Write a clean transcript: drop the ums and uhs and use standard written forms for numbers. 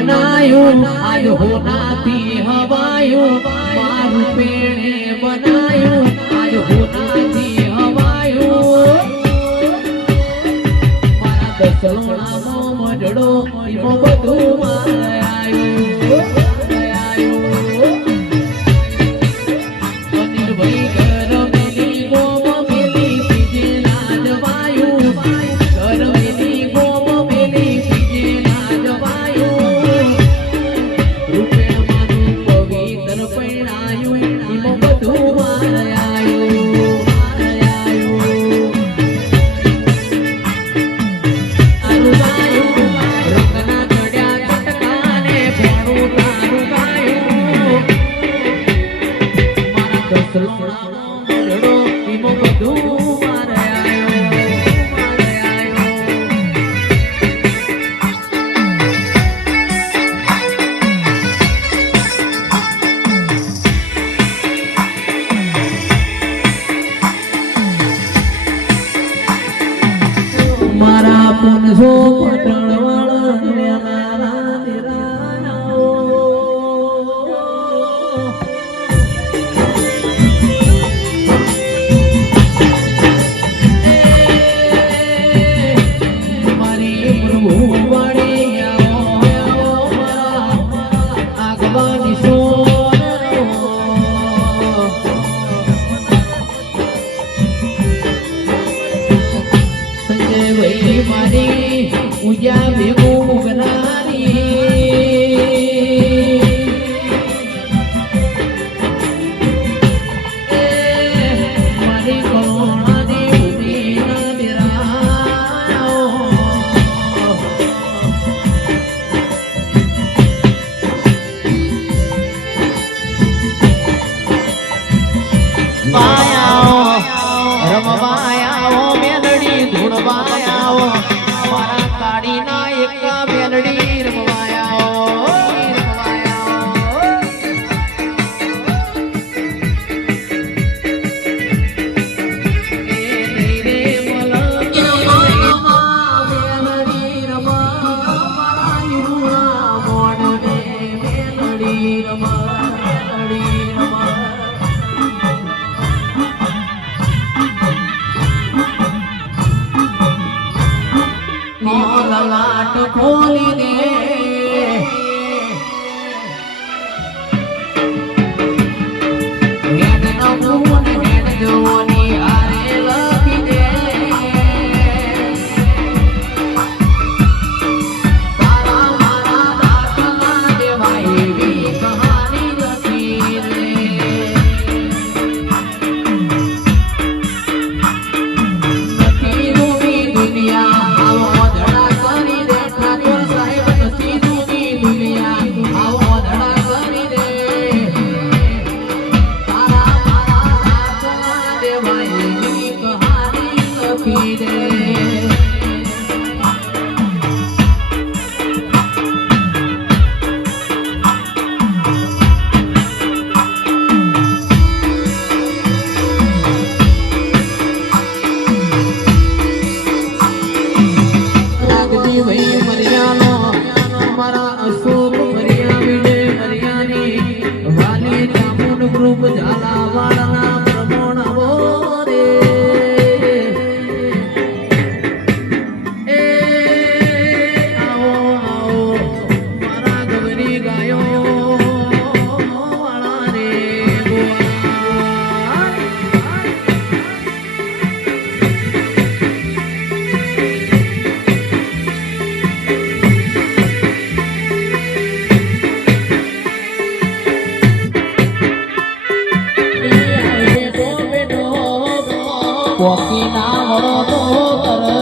બનાયું આજ હોનાથી હવાયું મારું પેણે બનાયું આજ હોનાથી હવાયું મારા દસલોણામાં મજડો એમાં બધું મારે આવ્યું અનિલભાઈ ઘર મેલી ગોમ મેલી બીજે ના જવાયું ઘર મેલી ગોમ મેલી બીજે ના જવાયું રૂપેણ માનું પવિત્ર પૈણાયું એમાં બધું મારે આવ્યું રંગના ચડ્યા ચટકાને ભેણું તારું ગાયું મારા દસલોણામાં મરડો એમાં બધું મારે આવ્યો મારા પુનસો પટણ વાળા મારા દેરાનાઓ મારી પ્રભુ વાળી આવો મારા આગવાની સંજય ભાઈ મારી પૂજા ભેગું ગનારી મારી કરુણાની ભૂમિના દેરાઓ રમવાયાઓ મેલડી ધૂણવાયાઓ મારા કાળીના એક મેલડી રમવાયાઓ લલાટ ખોલીને હેડ નમૂન હેડ જોની આરે લખી દે તારા મારા દાખલા દેવાય એવી કહાની લખી દે નથી રૂમી દુનિયા આવો ધડા કરી દે ઠાકોર સાહેબ નથી રૂમી દુનિયા આવો ધડા કરી દે તારા મારા દાખલા દેવાય એવી કહાની લખી દે લાગતી ભાઈ મરિયાનો મારા અશોક મરિયા વિડે મરિયાની વાલી ચામુંડ ગ્રુપ ઝાલાવાડના પ્રમોણ આવો રે એ આવો આવો મારા ગવરી ગાયો વાળા રે ગોવા પોકી ના વડો તો